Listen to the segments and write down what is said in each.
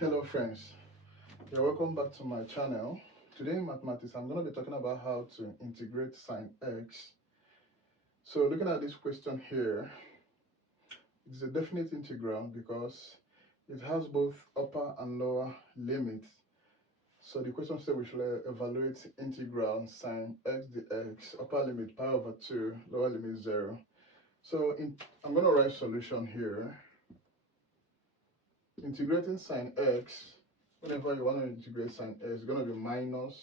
Hello friends, you're welcome back to my channel. Today in mathematics, I'm going to be talking about how to integrate sine x. So looking at this question here, it's a definite integral because it has both upper and lower limits. So the question said we should evaluate integral sine x dx, upper limit pi over 2, lower limit 0. So I'm going to write solution here. Integrating sine x, whenever you want to integrate sine x, is going to be minus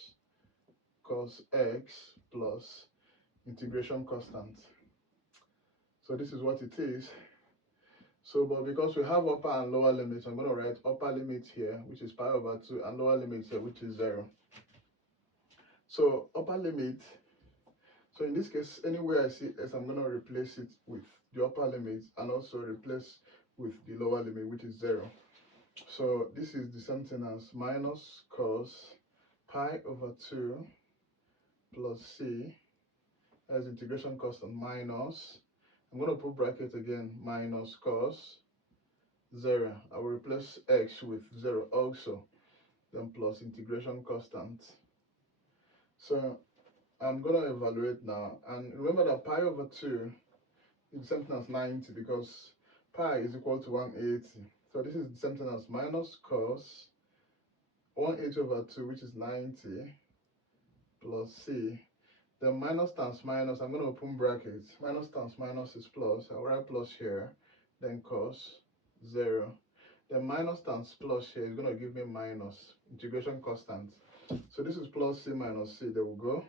cos x plus integration constant. So this is what it is. So, but because we have upper and lower limits, I'm going to write upper limit here, which is pi over 2, and lower limit here, which is 0. So upper limit, so in this case, anywhere I see s, I'm going to replace it with the upper limit and also replace with the lower limit, which is 0. So this is the same thing as minus cos pi over 2 plus c as integration constant minus, I'm going to put bracket again, minus cos 0. I will replace x with 0 also, then plus integration constant. So I'm going to evaluate now, and remember that pi over 2 is the same thing as 90 because pi is equal to 180. So this is the same thing as minus cos 180 over 2, which is 90, plus c. Then minus times minus, I'm going to open brackets. Minus times minus is plus. I'll write plus here. Then cos 0. Then minus times plus here is going to give me minus integration constant. So this is plus c minus c. There we go.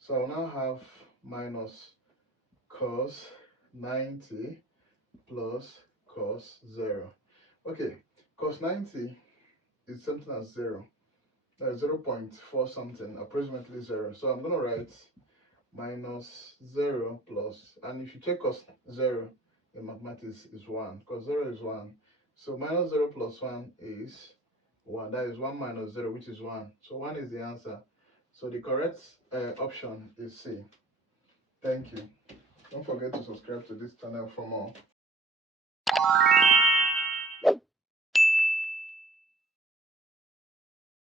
So I'll now have minus cos 90 plus cos 0. Okay, cos 90 is something as 0. That's 0.4 something, approximately 0. So I'm going to write minus 0 plus, and if you check cos 0 in mathematics is 1, cos 0 is 1. So minus 0 plus 1 is 1. That is 1 minus 0, which is 1. So 1 is the answer. So the correct option is C. Thank you. Don't forget to subscribe to this channel for more.